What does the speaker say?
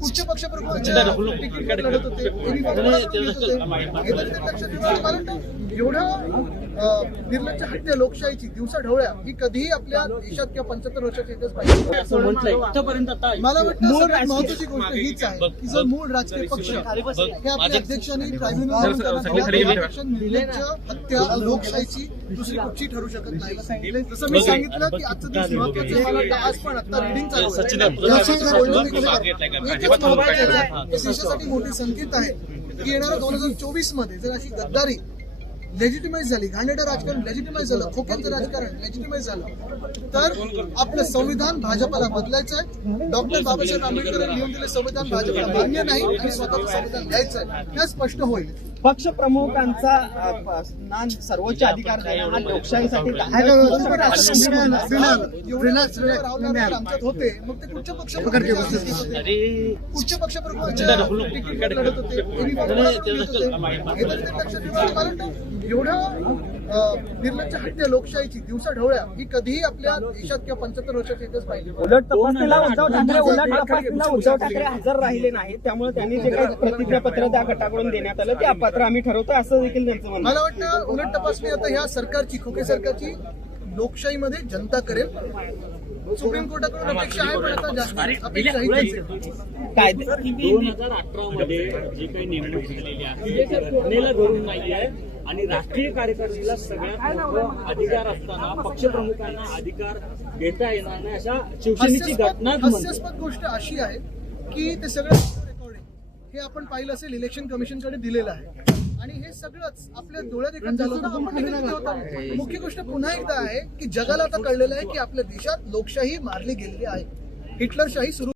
कुठच्या पक्षप्रमुखांच्या तिकीटवर लढत होते कोणी हे तरी लक्षात निर्लज्ज हत्या लोकशाहीची दिवसा ढवळ्या ही कधीही आपल्या देशात किंवा पंच्याहत्तर वर्षाच्या इतिहास पाहिजे. असं म्हटलंय इथपर्यंत आता मला वाटतं महत्वाची गोष्ट हीच आहे की जर मूळ राजकीय पक्ष हे आपल्या अध्यक्षांनी ट्रायब्युनल हत्या लोकशाहीची दुसरी कुठची ठरू शकत नाही. जसं मी सांगितलं की आजचं दिवस महत्वाचं आज पण आता रिडिंग चालू आहे. हे देशासाठी मोठी संकेत आहे. की येणाऱ्या दोन हजार चोवीसमध्ये जर अशी गद्दारी लेजिटिमाइज झाली घाणेरडं राजकारण लेजिटिमाइज झालं खोक्यांचं राजकारण लेजिटिमाइज झालं तर आपलं संविधान भाजपला बदलायचं आहे. डॉक्टर बाबासाहेब आंबेडकर लिहून दिले संविधान भाजपला मान्य नाही आणि स्वतःचं संविधान द्यायचं आहे. हे स्पष्ट होईल. पक्ष प्रमुखांचा ना सर्वोच्च अधिकार देणं हा लोकशाहीसाठी होते मग ते कुठच्या पक्ष कुठच्या हे मला वाटतं एवढं निर्लज्ज हत्या लोकशाहीची दिवसा ढवळ्या ही कधीही आपल्या देशात किंवा पंच्याहत्तर वर्षाच्या इतिहास पाहिजे उलट तपासणीला उद्धव ठाकरे उलट तपासणीला उद्धव ठाकरे हजर राहिले नाहीत त्यामुळे त्यांनी जे काही प्रतिज्ञापत्र त्या गटाकडून देण्यात आलं ते अपात्र आम्ही ठरवतो असं देखील त्यांचं म्हणणं. मला वाटतं उलट तपासणी आता ह्या सरकारची खोके सरकारची लोकशाहीमध्ये जनता करेल सुप्रीम कोर्टाकडून अपेक्षा आहे पण आता जास्त अपेक्षा दोन हजार अठरा मध्ये जी काही नेमणूक झालेली आहे घटनेला धरून नाही आहे आणि राष्ट्रीय कार्यकारिणीला सगळ्यात मोठं अधिकार असताना पक्षप्रमुखांना अधिकार देता येणार नाही अशा शिवसेनेची हास्यास्पद गोष्ट अशी आहे की ते सगळं हे आपण पाहिलं असेल इलेक्शन कमिशनकडे दिलेलं आहे. आणि हे सगळंच आपल्या डोळ्यात झालं आपण देखील होतो. मुख्य गोष्ट पुन्हा एकदा आहे की जगाला आता कळलेलं आहे की आपल्या देशात लोकशाही मारली गेलेली आहे. हिटलरशाही सुरू